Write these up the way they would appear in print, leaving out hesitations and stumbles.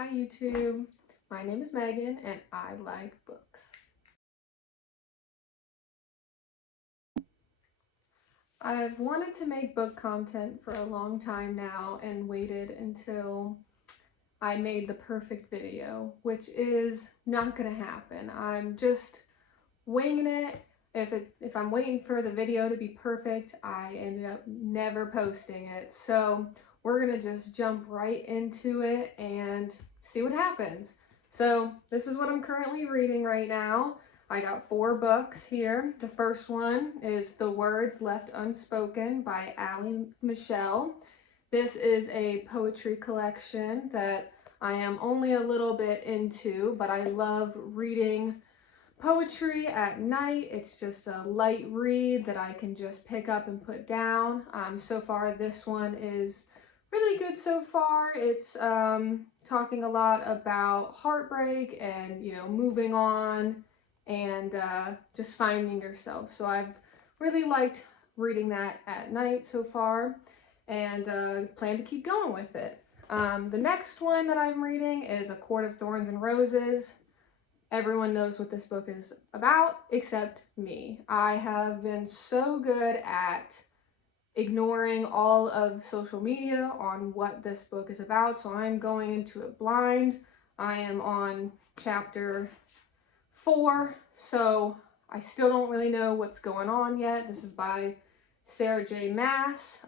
Hi YouTube, my name is Megan and I like books. I've wanted to make book content for a long time now and waited until I made the perfect video, which is not gonna happen. I'm just winging it. If I'm waiting for the video to be perfect, I ended up never posting it. So we're gonna just jump right into it and see what happens. So this is what I'm currently reading right now. I got 4 books here. The first one is The Words Left Unspoken by Allie Michelle. This is a poetry collection that I am only a little bit into, but I love reading poetry at night. It's just a light read that I can just pick up and put down. So far this one is really good so far. It's talking a lot about heartbreak and, moving on and just finding yourself. So I've really liked reading that at night so far and plan to keep going with it. The next one that I'm reading is A Court of Thorns and Roses. Everyone knows what this book is about except me. I have been so good at ignoring all of social media on what this book is about, so I'm going into it blind. I am on chapter 4, so I still don't really know what's going on yet. This is by Sarah J. Maas,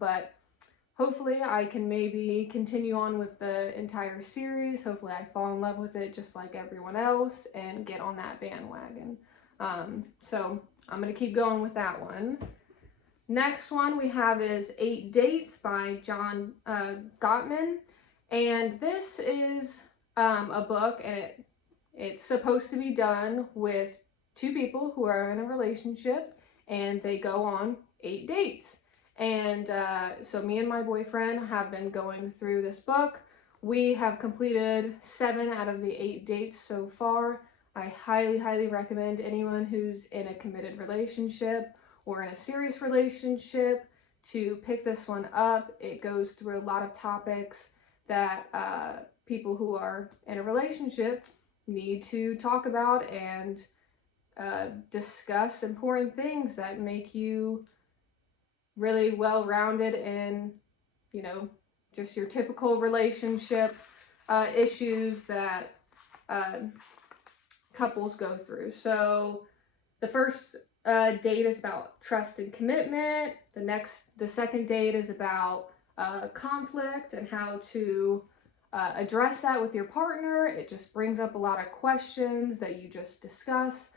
but hopefully I can maybe continue on with the entire series. Hopefully I fall in love with it just like everyone else and get on that bandwagon. So I'm going to keep going with that one. Next one we have is 8 Dates by John Gottman. And this is a book, and it's supposed to be done with 2 people who are in a relationship and they go on 8 dates. And so me and my boyfriend have been going through this book. We have completed 7 out of the 8 dates so far. I highly recommend anyone who's in a committed relationship or in a serious relationship to pick this one up. It goes through a lot of topics that people who are in a relationship need to talk about and discuss important things that make you really well-rounded in, just your typical relationship issues that couples go through. So the first date is about trust and commitment. The second date is about conflict and how to address that with your partner. It just brings up a lot of questions that you just discuss.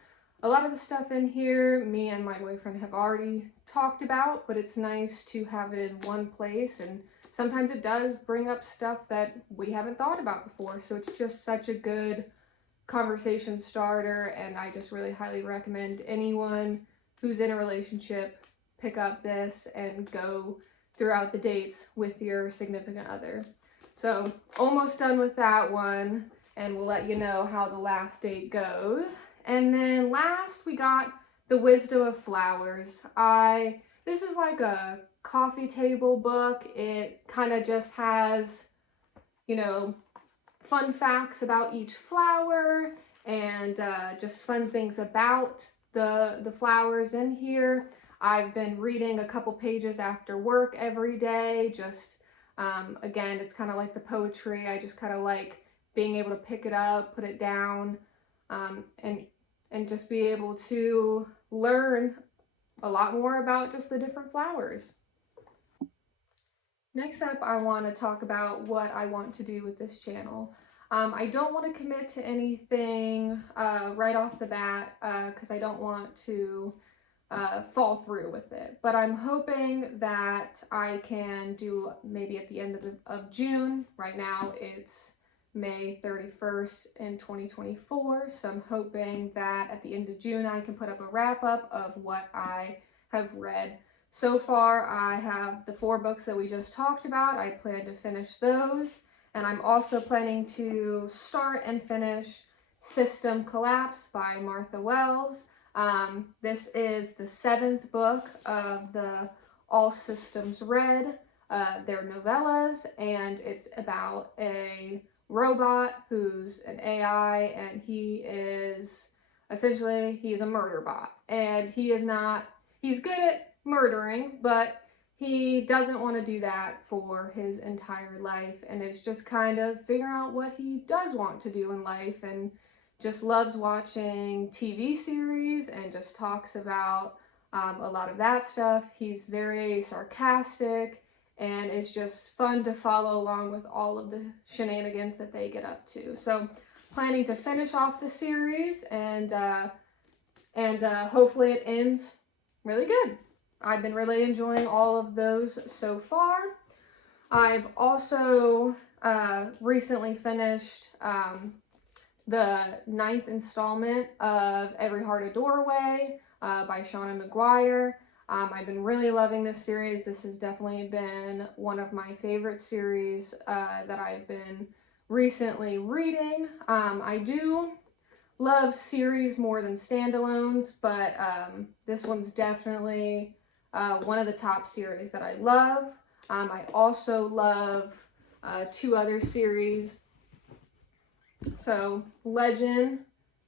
A lot of the stuff in here, me and my boyfriend have already talked about, but it's nice to have it in one place, and sometimes it does bring up stuff that we haven't thought about before, so it's just such a good conversation starter, and I just really highly recommend anyone who's in a relationship pick up this and go throughout the dates with your significant other. So almost done with that one, and we'll let you know how the last date goes. And then last we got The Wisdom of Flowers. This is like a coffee table book. It kind of just has, fun facts about each flower and just fun things about the flowers in here. I've been reading a couple pages after work every day. Just, again, it's kind of like the poetry. I just kind of like being able to pick it up, put it down, and just be able to learn a lot more about just the different flowers. Next up, I want to talk about what I want to do with this channel. I don't want to commit to anything right off the bat because I don't want to fall through with it. But I'm hoping that I can do maybe at the end of June. Right now it's May 31st in 2024, so I'm hoping that at the end of June I can put up a wrap-up of what I have read. So far I have the 4 books that we just talked about. I plan to finish those, and I'm also planning to start and finish System Collapse by Martha Wells. This is the 7th book of the All Systems Read. They're novellas, and it's about a robot who's an AI, and he's a murder bot. And he's good at murdering, but he doesn't want to do that for his entire life, and it's just kind of figuring out what he does want to do in life, and just loves watching TV series and just talks about a lot of that stuff. He's very sarcastic, and it's just fun to follow along with all of the shenanigans that they get up to. So planning to finish off the series, and hopefully it ends really good. I've been really enjoying all of those so far. I've also recently finished the 9th installment of Every Heart a Doorway by Seanan McGuire. I've been really loving this series. This has definitely been one of my favorite series that I've been recently reading. I do love series more than standalones, but this one's definitely one of the top series that I love. I also love 2 other series. So, Legend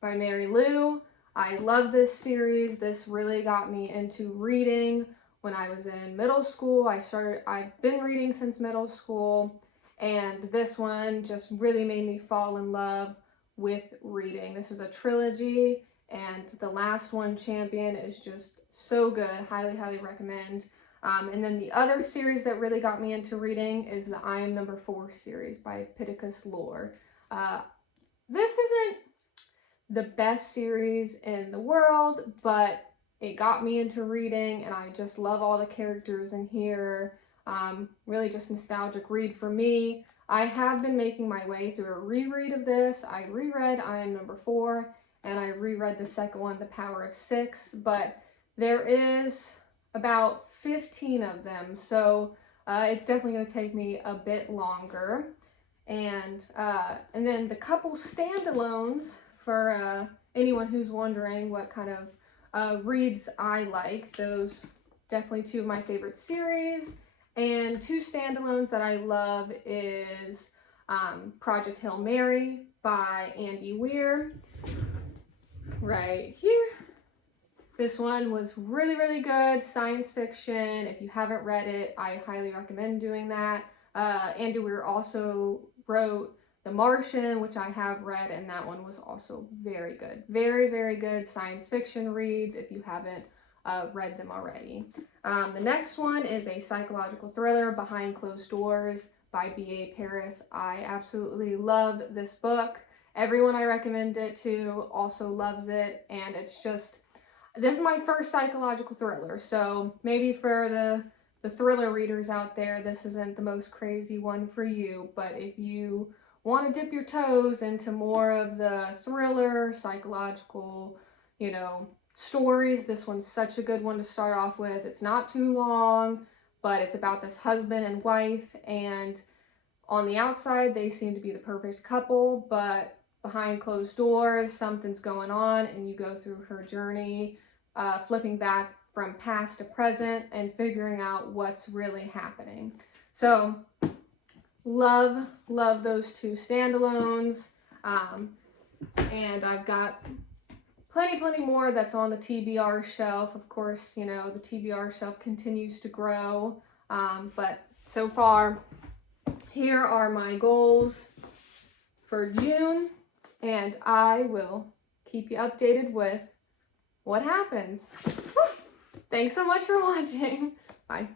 by Mary Lou. I love this series. This really got me into reading when I was in middle school. I've been reading since middle school, and this one just really made me fall in love with reading. This is a trilogy, and the last one, Champion, is just so good. Highly, highly recommend. And then the other series that really got me into reading is the I Am Number 4 series by Pittacus lore. This isn't the best series in the world, but it got me into reading, and I just love all the characters in here. Really just nostalgic read for me. I have been making my way through a reread of this. I reread I Am Number 4, and I reread the second one, The Power of 6, but there is about 15 of them, so it's definitely going to take me a bit longer. And then the couple standalones, for anyone who's wondering what kind of reads I like, those definitely 2 of my favorite series. And 2 standalones that I love is Project Hail Mary by Weir, right here. This one was really, really good, science fiction. If you haven't read it, I highly recommend doing that. Andy Weir also wrote The Martian, which I have read, and that one was also very good. Very, very good science fiction reads if you haven't read them already. The next one is a psychological thriller, Behind Closed Doors by B.A. Paris. I absolutely love this book. Everyone I recommend it to also loves it, and it's just, this is my first psychological thriller, so maybe for the thriller readers out there, this isn't the most crazy one for you, but if you want to dip your toes into more of the thriller, psychological, stories, this one's such a good one to start off with. It's not too long, but it's about this husband and wife, and on the outside, they seem to be the perfect couple, but behind closed doors, something's going on, and you go through her journey, flipping back from past to present and figuring out what's really happening. So, love those 2 standalones. And I've got plenty more that's on the TBR shelf. Of course, the TBR shelf continues to grow. But so far, here are my goals for June, and I will keep you updated with what happens. Thanks so much for watching. Bye.